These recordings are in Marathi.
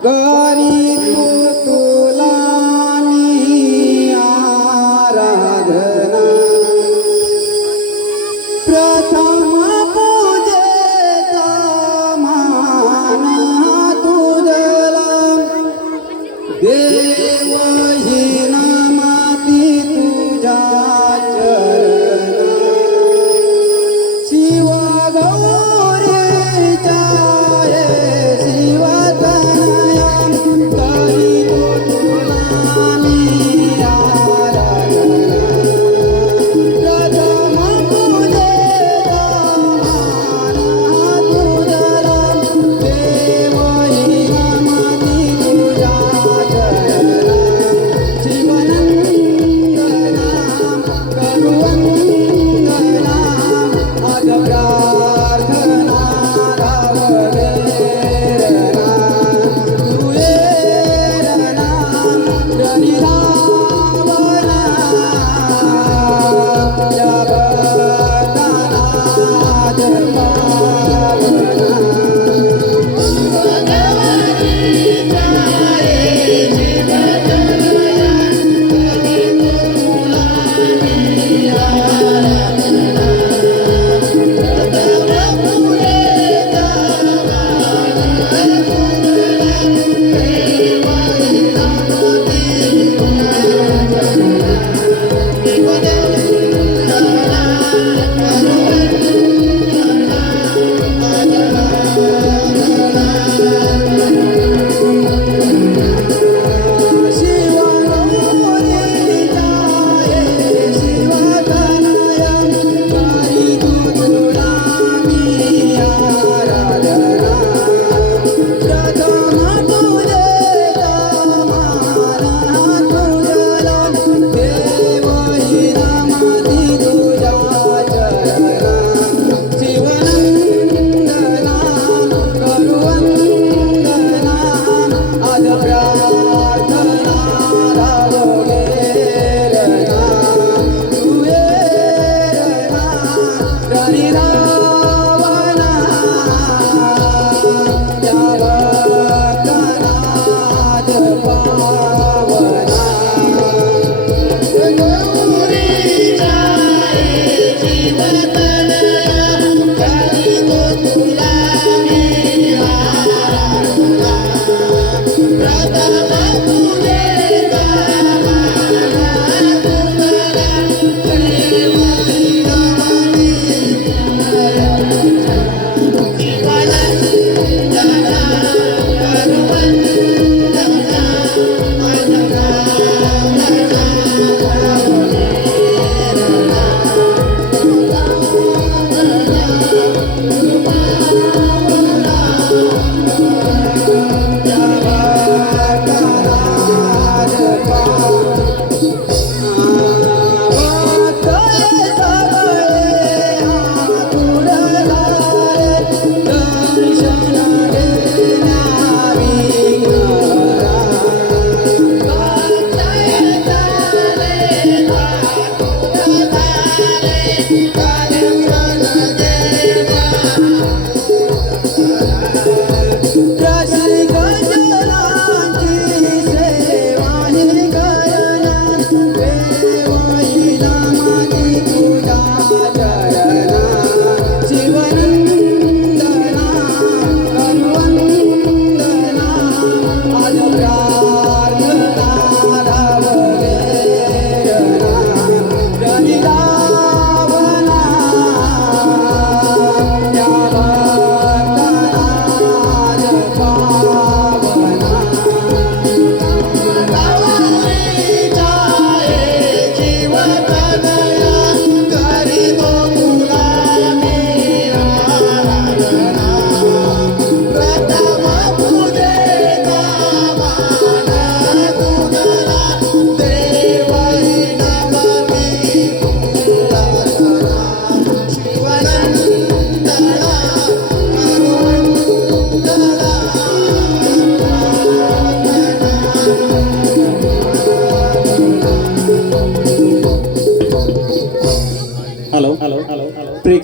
Gloria in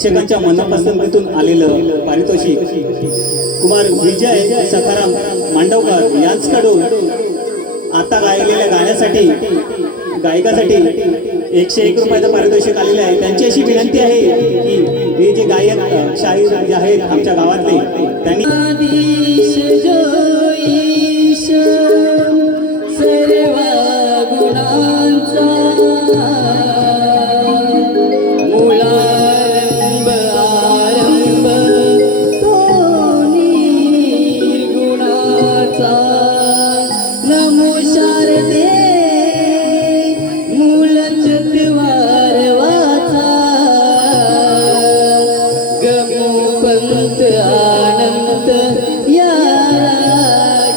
प्रेक्षकांच्या मनापसंतीतून आलेलं पारितोषिक. कुमार विजय सखाराम मांडवकर यांचकडून आता गायलेल्या गाण्यासाठी गायकासाठी एकशे एक रुपयाचं पारितोषिक आलेलं आहे. त्यांची अशी विनंती आहे की हे जे गायक शाहीर जे आहेत आमच्या गावातले त्यांनी अनंत आनंद या रागवाचा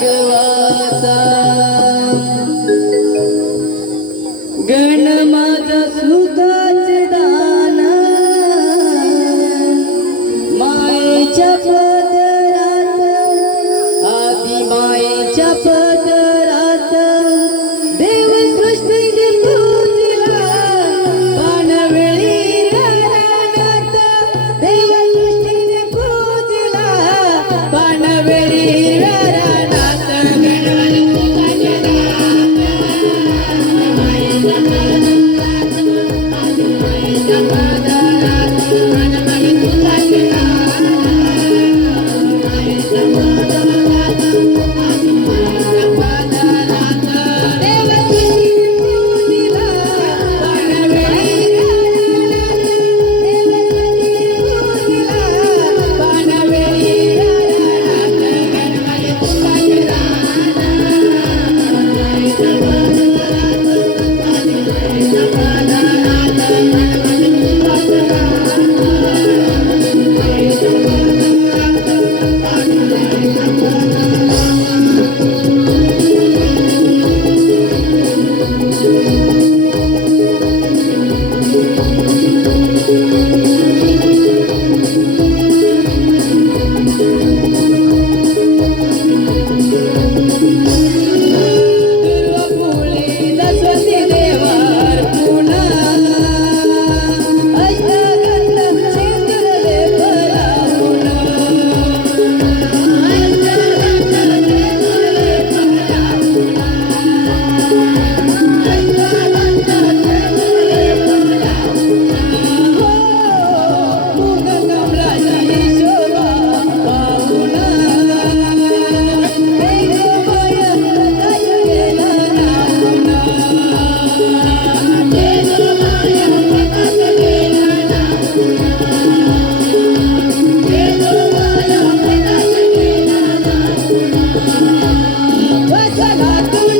गण माझा सुखाचे दान. मायेच्या पदरात आदि मायेच्या पद Like the